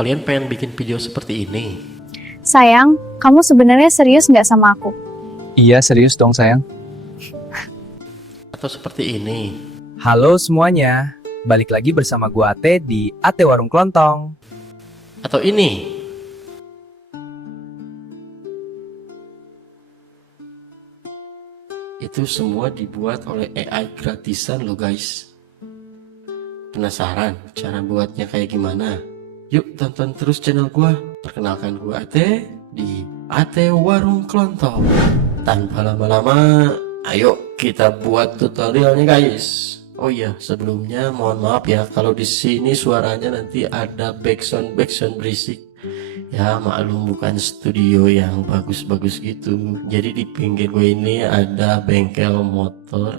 Kalian pengen bikin video seperti ini? Sayang, kamu sebenarnya serius nggak sama aku? Iya, serius dong sayang. Atau seperti ini? Halo semuanya, balik lagi bersama gua Ate di Ate Warung Klontong. Atau ini? Itu semua dibuat oleh AI gratisan loh guys. Penasaran cara buatnya kayak gimana? Yuk tonton terus channel gua. Perkenalkan gua Ate di Ate Warung Klontong. Tanpa lama-lama, ayo kita buat tutorialnya guys. Oh iya, sebelumnya mohon maaf ya kalau di sini suaranya nanti ada backsound berisik. Ya maklum bukan studio yang bagus-bagus gitu. Jadi di pinggir gue ini ada bengkel motor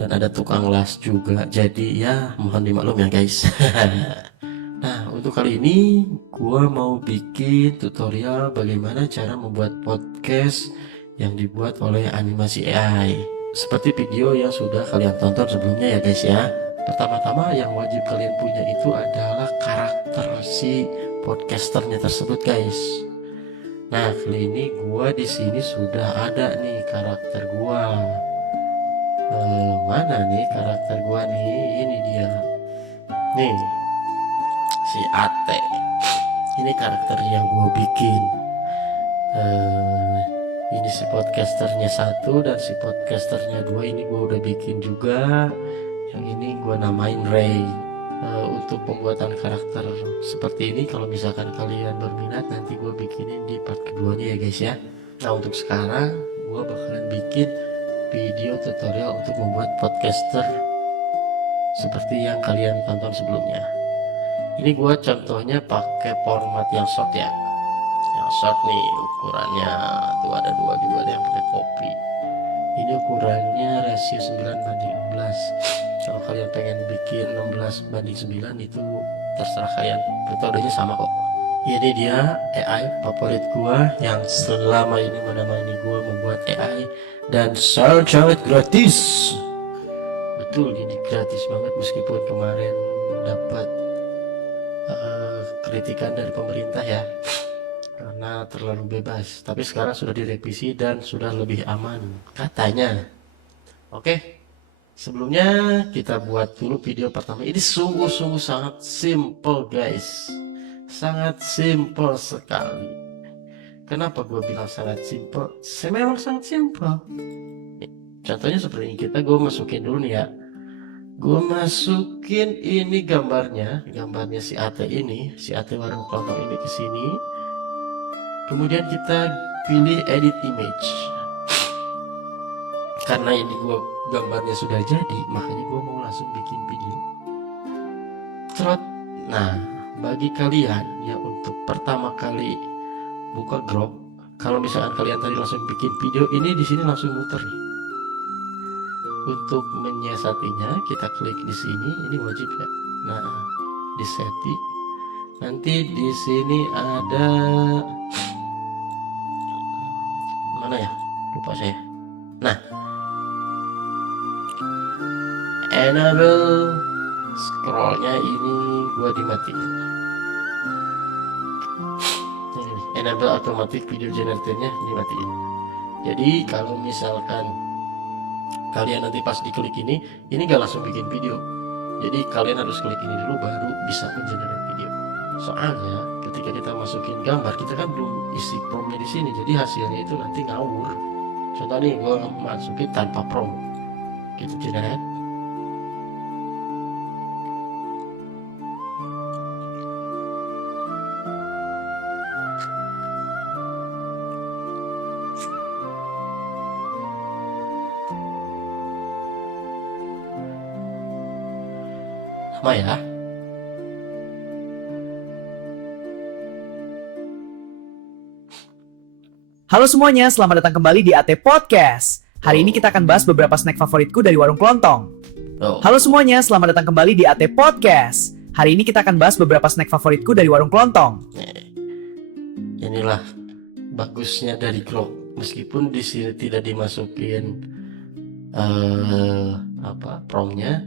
dan ada tukang las juga. Jadi ya mohon dimaklum ya guys. Nah untuk kali ini gue mau bikin tutorial bagaimana cara membuat podcast yang dibuat oleh animasi AI. Seperti video yang sudah kalian tonton sebelumnya ya guys ya. Pertama-tama yang wajib kalian punya itu adalah karakter si podcasternya tersebut guys. Nah kali ini gua di sini sudah ada nih karakter gua. Mana nih karakter gua nih? Ini dia. Nih si Ate. Ini karakter yang gua bikin. Ini si podcasternya satu dan si podcasternya dua ini gua udah bikin juga. Yang ini gua namain Ray. Untuk pembuatan karakter seperti ini kalau misalkan kalian berminat nanti gue bikinin di part keduanya ya guys ya. Nah untuk sekarang gue bakalan bikin video tutorial untuk membuat podcaster seperti yang kalian tonton sebelumnya. Ini gue contohnya pakai format yang short ya. Yang short nih ukurannya tuh ada dua juga ada yang pakai copy. Ini ukurannya rasio 9:16. Kalau kalian pengen bikin 16:9 itu terserah kalian, metodenya sama kok. Ini dia AI favorit gua yang selama ini menemani gua membuat AI dan sangat gratis. Betul, ini gratis banget meskipun kemarin dapat kritikan dari pemerintah ya karena terlalu bebas, tapi sekarang sudah direvisi dan sudah lebih aman katanya. Oke. Sebelumnya kita buat dulu video pertama. Ini sungguh-sungguh sangat simple guys. Sangat simple sekali. Kenapa gue bilang sangat simple? Memang sangat simple. Contohnya seperti ini. Gue masukin dulu nih ya. Gue masukin ini gambarnya si Ate ini, si Ate Warung Klontong ini ke sini. Kemudian kita pilih edit image. Karena ini gambarnya sudah jadi, makanya gue mau langsung bikin video. Trot. Nah, bagi kalian yang untuk pertama kali buka Grok, kalau misalkan kalian tadi langsung bikin video ini di sini langsung muter nih. Untuk menyiasatinya kita klik di sini, ini wajib ya. Nah, di setting. Nanti di sini ada mana ya? Lupa saya. Nah, enable scrollnya ini gua dimatiin. Enable automatic video generatornya dimatiin. Jadi kalau misalkan kalian nanti pas diklik ini gak langsung bikin video. Jadi kalian harus klik ini dulu baru bisa mengenerate video. Soalnya ketika kita masukin gambar kita kan belum isi promnya di sini, jadi hasilnya itu nanti ngawur. Contoh nih gua masukin tanpa prom, gitu generate. Sama ya. Halo semuanya, selamat datang kembali di Ate Podcast. Hari ini kita akan bahas beberapa snack favoritku dari Warung Klontong. Halo semuanya, selamat datang kembali di Ate Podcast. Hari ini kita akan bahas beberapa snack favoritku dari Warung Klontong. Inilah bagusnya dari Grok, meskipun di sini tidak dimasukin promnya,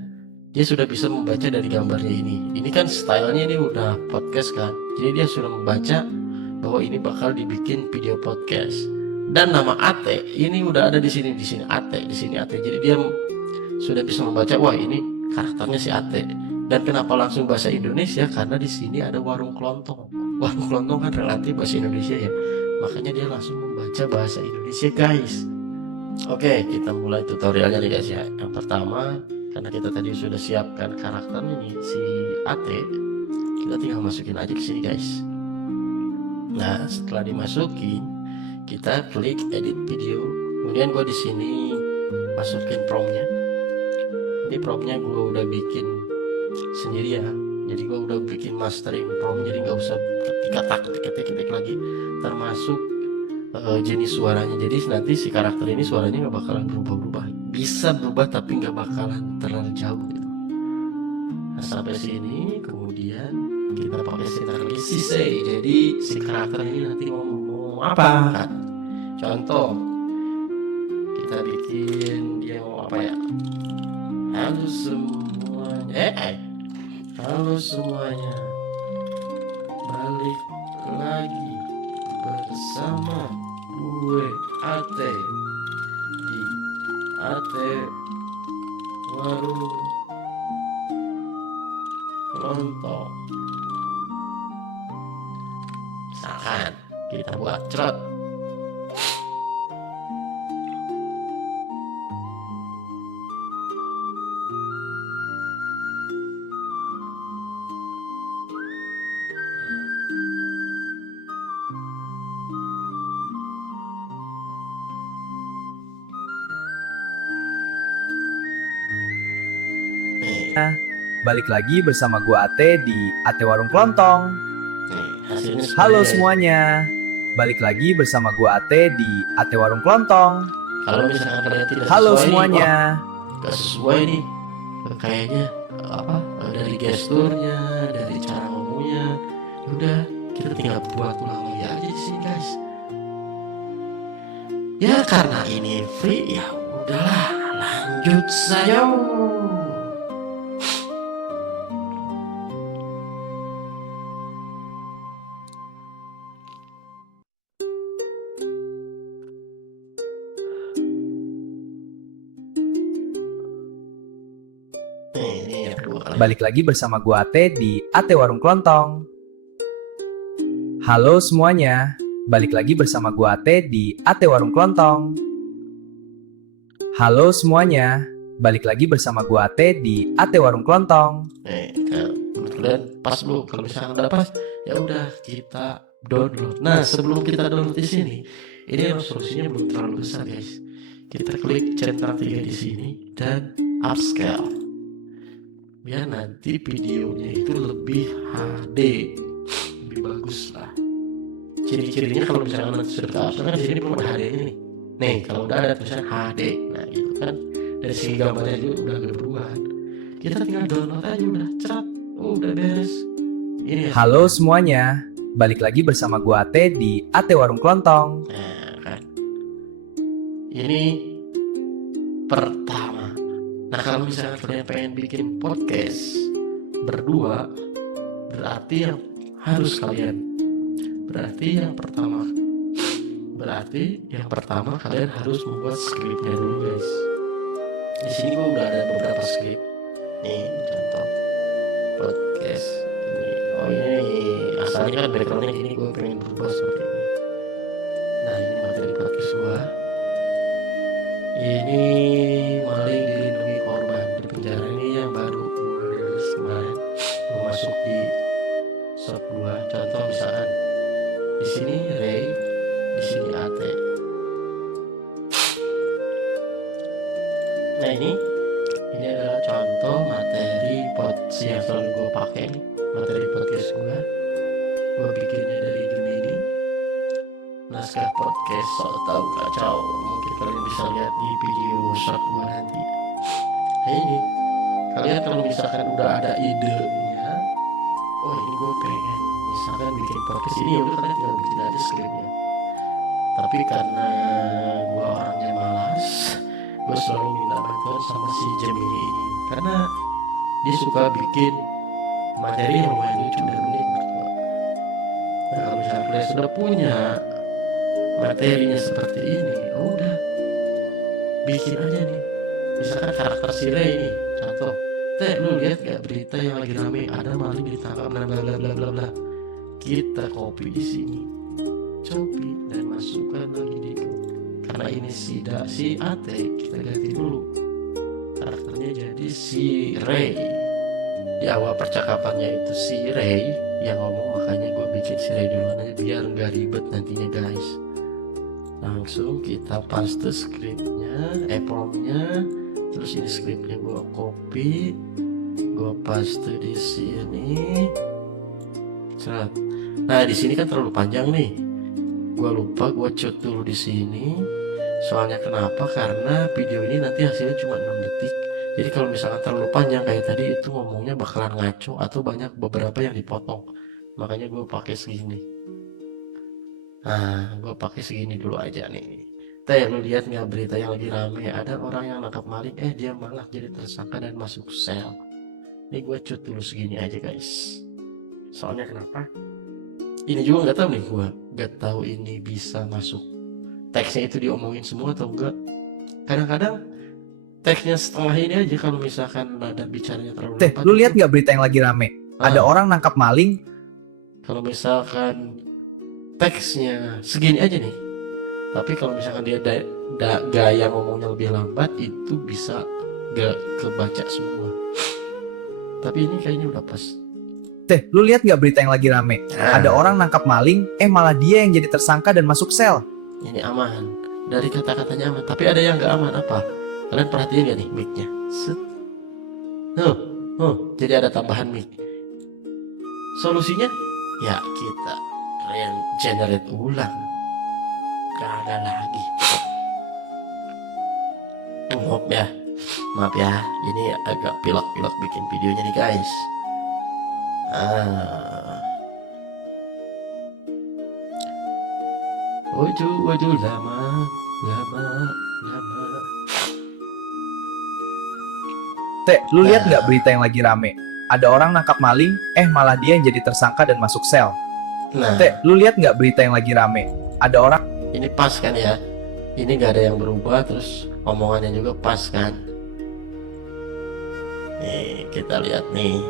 dia sudah bisa membaca dari gambarnya ini. Ini kan stylenya ini udah podcast kan, jadi dia sudah membaca bahwa ini bakal dibikin video podcast. Dan nama Ate ini udah ada di sini Ate, di sini Ate. Jadi dia sudah bisa membaca, wah ini karakternya si Ate. Dan kenapa langsung bahasa Indonesia? Karena di sini ada warung kelontong. Warung kelontong kan relatif bahasa Indonesia ya. Makanya dia langsung membaca bahasa Indonesia, guys. Oke, kita mulai tutorialnya nih guys ya. Yang pertama, karena kita tadi sudah siapkan karakternya nih si Ate, kita tinggal masukin aja ke sini guys. Nah, setelah dimasukin, kita klik edit video. Kemudian gue di sini masukin promptnya. Ini promptnya gue udah bikin sendiri ya. Jadi gue udah bikin mastering prompt, jadi nggak usah ketik lagi. Termasuk jenis suaranya. Jadi nanti si karakter ini suaranya nggak bakalan berubah-ubah. Bisa berubah tapi nggak bakalan terlalu jauh gitu. Nah, sampai sini, kemudian kita pakai sintaksis si say. Jadi si karakter ini nanti ngomong apa kan? Contoh, kita bikin dia mau apa ya? Halo semuanya, halo semuanya, balik lagi bersama gue Ate di Ate Warung Kelontong. Misalkan kita buat cerot. Balik lagi bersama gua Ate di Ate Warung Kelontong. Halo semuanya. Balik lagi bersama gua Ate di Ate Warung Kelontong. Kalau misalkan kalian tidak Halo sesuai semuanya. nih, gak sesuai nih, kayaknya dari gesturnya, dari cara ngomongnya, udah kita tinggal buat ulang lagi aja sih guys. Ya karena ini free, ya udahlah, lanjut saja. Ini yang kedua kali. Balik lagi bersama gua Ate di Ate Warung Kelontong. Halo semuanya. Balik lagi bersama gua Ate di Ate Warung Kelontong. Halo semuanya. Balik lagi bersama gua Ate di Ate Warung Kelontong. Menurut kalian pas belum? Kalau misalnya udah pas, ya udah kita download. Nah, sebelum kita download di sini, ini resolusinya belum terlalu besar guys. Kita klik centang 3 di sini dan upscale. Biar nanti videonya itu lebih HD, lebih bagus lah. Ciri-cirinya kalau misalnya nanti sudah upscale kan di sini belum ada HD-nya nih. Nih, kalau udah ada tulisan HD, nah itu kan dari segi gambarnya juga udah agak berubah. Kita tinggal download aja udah cerat, udah beres. Ini ya. Halo semuanya. Balik lagi bersama gua Ate di Ate Warung Kelontong. Nah kan, ini pertama. Nah kalau misalnya kalian pengen bikin podcast berdua, berarti yang pertama kalian harus membuat skripnya dulu guys. Di sini gue udah ada beberapa skrip. Nih contoh podcast ini. Oh ini asalnya kan backgroundnya gini, gue pengen berubah seperti ini. Nah ini materi podcast gue. Ini maling dilindungi korban di penjara, ini yang baru gue rilis kemarin. Gue masuk di shop gue. Contoh misalkan di sini Ray, di sini Ate. Nah ini adalah contoh materi podcast yang selalu gue pakai nih, materi podcast gue. Gue bikinnya dari Gemini, naskah podcast so tau kacau. Mungkin kalian bisa lihat di video short gue nanti. Nah ini, kalian kalau misalkan udah ada idenya, oh ini gue pengen misalkan bikin podcast ini, ya udah kalian tinggal bikin aja skripnya. Tapi karena gue orangnya malas, gue selalu minta bantuan sama si Gemini ini. Karena dia suka bikin materi yang lumayan lucu dan unik menurut gua. Nah kalau misalnya kalian sudah punya materinya seperti ini, oh udah bikin aja nih. Misalkan karakter si Ray ini, contoh, teh lu lihat gak berita yang lagi rame ada maling ditangkap bla bla bla bla bla bla. Kita copy di sini, copy dan masukkan lagi di karena ini si AT, kita ganti dulu karakternya jadi si Ray. Di awal percakapannya itu si Ray yang ngomong, makanya gue bikin si Ray duluan aja biar nggak ribet nantinya guys. Langsung kita paste skripnya, promptnya, terus ini skripnya gue copy, gue paste di sini. Seret. Nah di sini kan terlalu panjang nih, gue lupa gue cut dulu di sini. Soalnya kenapa? Karena video ini nanti hasilnya cuma 6 detik. Jadi kalau misalkan terlalu panjang kayak tadi itu ngomongnya bakalan ngaco atau banyak beberapa yang dipotong. Makanya gue pakai segini. Nah, gue pakai segini dulu aja nih. Teh, lu lihat nggak berita yang lagi rame? Ada orang yang nangkap maling, dia malah jadi tersangka dan masuk sel. Ini gue cut dulu segini aja guys. Soalnya kenapa? Ini juga nggak tahu nih, gue nggak tahu ini bisa masuk. Teksnya itu diomongin semua atau enggak? Kadang-kadang teksnya setengah ini aja kalau misalkan nada bicaranya terlalu Teh, lebat lu itu. lihat nggak berita yang lagi rame? Ada orang nangkap maling. Kalau misalkan teksnya segini aja nih, tapi kalau misalkan dia gaya ngomongnya lebih lambat, itu bisa gak kebaca semua. Tapi ini kayaknya udah pas. Teh, lu lihat nggak berita yang lagi rame? Ada orang nangkap maling, malah dia yang jadi tersangka dan masuk sel. Ini aman, dari kata-katanya aman. Tapi ada yang gak aman apa? Kalian perhatiin gak nih mic-nya? Set. Jadi ada tambahan mic. Solusinya? Ya kita generate ulang. Gak ada lagi. Maaf ya, ini agak pilek-pilek bikin videonya nih guys. Waju lama. Teh, lu lihat nggak berita yang lagi rame? Ada orang nangkap maling, malah dia yang jadi tersangka dan masuk sel. Nah, Teh, lu lihat nggak berita yang lagi rame? Ada orang. ini pas kan ya? Ini gak ada yang berubah, terus omongannya juga pas kan? Nih, kita lihat nih.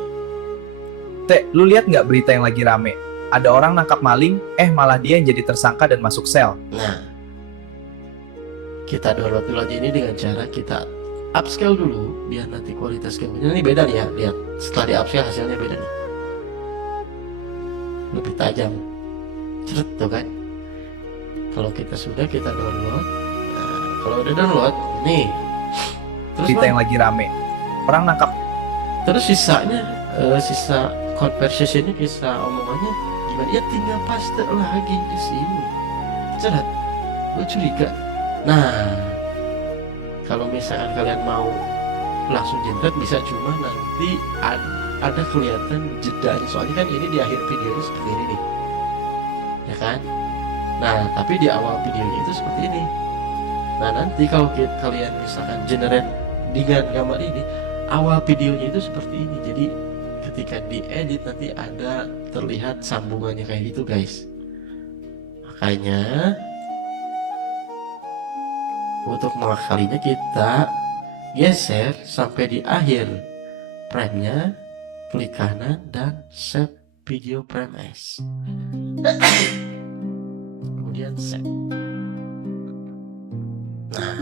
Teh, lu lihat nggak berita yang lagi rame? Ada orang nangkap maling, malah dia yang jadi tersangka dan masuk sel. Nah, kita download dulu aja ini dengan cara kita upscale dulu biar nanti kualitas gambarnya ini beda nih ya. Lihat, setelah di upscale hasilnya beda nih, lebih tajam. Ceret tuh kan. Kalau kita download, nah, kalau udah download nih, terus Berita yang lagi rame. Orang nangkap. terus sisanya sisa conversationnya, sisa omongannya gimana ya, tinggal paste lagi di sini. Ceret, lo curiga. Nah, kalau misalkan kalian mau langsung generate bisa, cuma nanti ada kelihatan jedanya. Soalnya kan ini di akhir videonya seperti ini nih, ya kan? Nah, tapi di awal videonya itu seperti ini. Nah, nanti kalau kalian misalkan generate dengan gambar ini, awal videonya itu seperti ini. Jadi ketika diedit nanti ada terlihat sambungannya kayak gitu guys. Makanya untuk mengakalinya kita geser sampai di akhir frame-nya, klik kanan dan save video frame as. Kemudian save. Nah,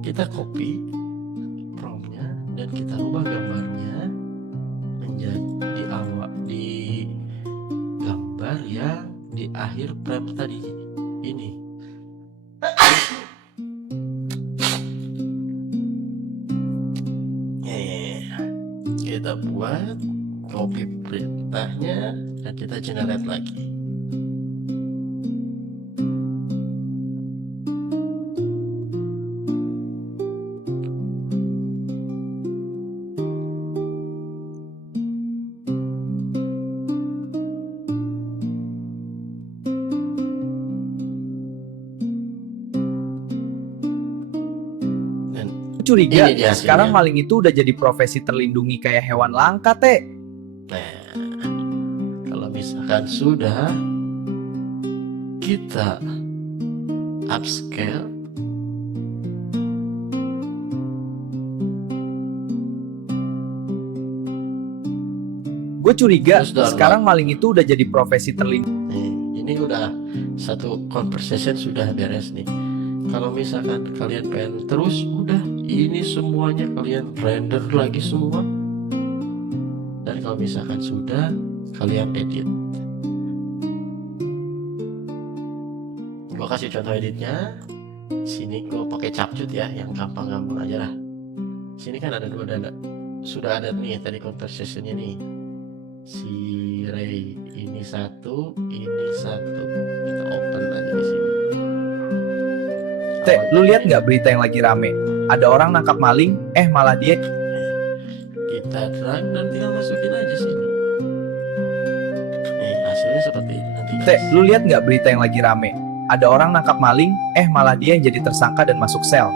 kita copy prompt-nya dan kita rubah gambarnya menjadi di gambar yang di akhir frame tadi ini. Kita buat copy perintahnya dan kita generate lagi. curiga Ini dia hasilnya. sekarang maling itu udah jadi profesi terlindungi kayak hewan langka, Teh. Nah, kalau misalkan sudah kita upscale, Gue curiga Terus download. sekarang maling itu udah jadi profesi terlindungi. nih, ini udah satu conversation sudah beres nih. Kalau misalkan kalian pengen terus, udah ini semuanya kalian render lagi semua. Dan kalau misalkan sudah, kalian edit. Gue kasih contoh editnya. Sini gue pakai capcut ya, yang gampang-gampang aja lah. Sini kan ada dua dada. Sudah ada nih tadi conversationnya nih. Si Ray ini satu, ini satu. Kita open aja di sini. Teh, lu lihat nggak berita yang lagi rame? Ada orang nangkap maling, malah dia. Kita drag dan tinggal masukin aja sini. Nih hasilnya seperti ini nanti. Teh, lu lihat nggak berita yang lagi rame? Ada orang nangkap maling, malah dia yang jadi tersangka dan masuk sel.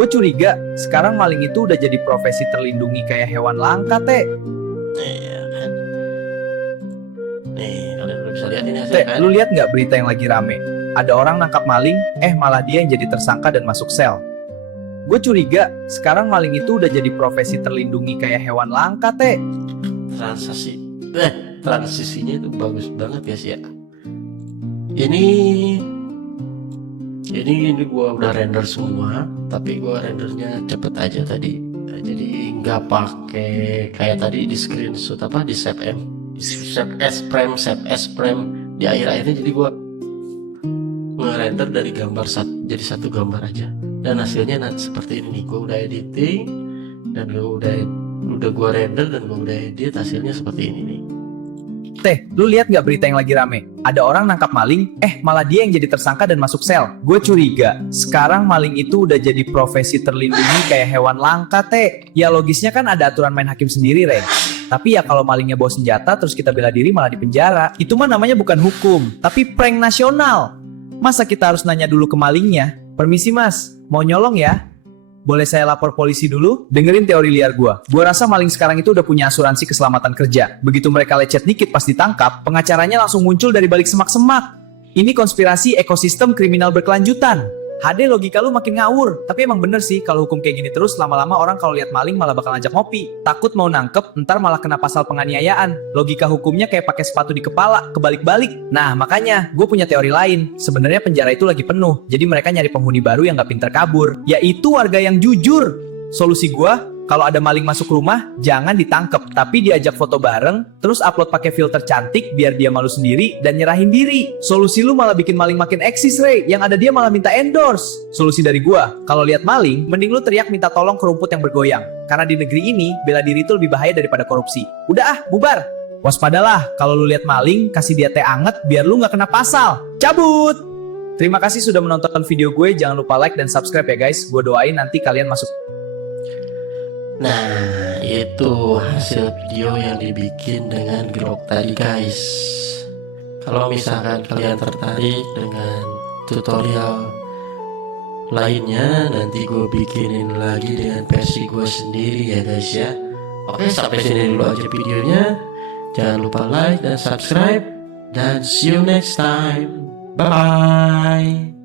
Gue curiga sekarang maling itu udah jadi profesi terlindungi kayak hewan langka, Teh. Nih ya kan. Nih kalian belum bisa lihat ini hasilnya Teh, kan. lu lihat nggak berita yang lagi rame? Ada orang nangkap maling, malah dia yang jadi tersangka dan masuk sel. Gue curiga sekarang maling itu udah jadi profesi terlindungi kayak hewan langka, Teh. Transisinya itu bagus banget ya sih ya. Ini gua udah render semua, tapi gua rendernya cepet aja tadi. Nah, jadi nggak pakai kayak tadi di screenshot apa di save S frame di akhir-akhirnya. Jadi gua nge-render dari gambar jadi satu gambar aja, dan hasilnya nanti seperti ini nih. Gua udah editing dan gua render dan gua udah edit, hasilnya seperti ini nih. Teh, lu lihat nggak berita yang lagi rame? Ada orang nangkap maling, malah dia yang jadi tersangka dan masuk sel. Gue curiga, sekarang maling itu udah jadi profesi terlindungi kayak hewan langka, Teh. Ya logisnya kan ada aturan main hakim sendiri, Ren. Tapi ya kalau malingnya bawa senjata terus kita bela diri malah dipenjara. Itu mah namanya bukan hukum, tapi prank nasional. Masa kita harus nanya dulu ke malingnya? Permisi mas, mau nyolong ya? Boleh saya lapor polisi dulu? Dengerin teori liar gua. Gua rasa maling sekarang itu udah punya asuransi keselamatan kerja. Begitu mereka lecet dikit pas ditangkap, pengacaranya langsung muncul dari balik semak-semak. Ini konspirasi ekosistem kriminal berkelanjutan. HD logika lu makin ngawur. Tapi emang bener sih, kalau hukum kayak gini terus, lama-lama orang kalau lihat maling malah bakal ngajak ngopi. Takut mau nangkep, ntar malah kena pasal penganiayaan. Logika hukumnya kayak pakai sepatu di kepala, kebalik-balik. Nah makanya, gue punya teori lain. Sebenarnya penjara itu lagi penuh, jadi mereka nyari penghuni baru yang gak pinter kabur. Yaitu warga yang jujur. Solusi gue, kalau ada maling masuk rumah, jangan ditangkep, tapi diajak foto bareng, terus upload pakai filter cantik biar dia malu sendiri dan nyerahin diri. Solusi lu malah bikin maling makin eksis, Ray. Yang ada dia malah minta endorse. Solusi dari gua, kalau lihat maling, mending lu teriak minta tolong ke rumput yang bergoyang. Karena di negeri ini, bela diri itu lebih bahaya daripada korupsi. Udah bubar. Waspadalah, kalau lu lihat maling, kasih dia teh anget biar lu nggak kena pasal. Cabut! Terima kasih sudah menonton video gue. Jangan lupa like dan subscribe ya guys. Gue doain nanti kalian masuk. Nah, itu hasil video yang dibikin dengan Grok tadi guys. Kalau misalkan kalian tertarik dengan tutorial lainnya, nanti gue bikinin lagi dengan versi gue sendiri ya guys ya. Oke, sampai sini dulu aja videonya. Jangan lupa like dan subscribe, dan see you next time. Bye bye.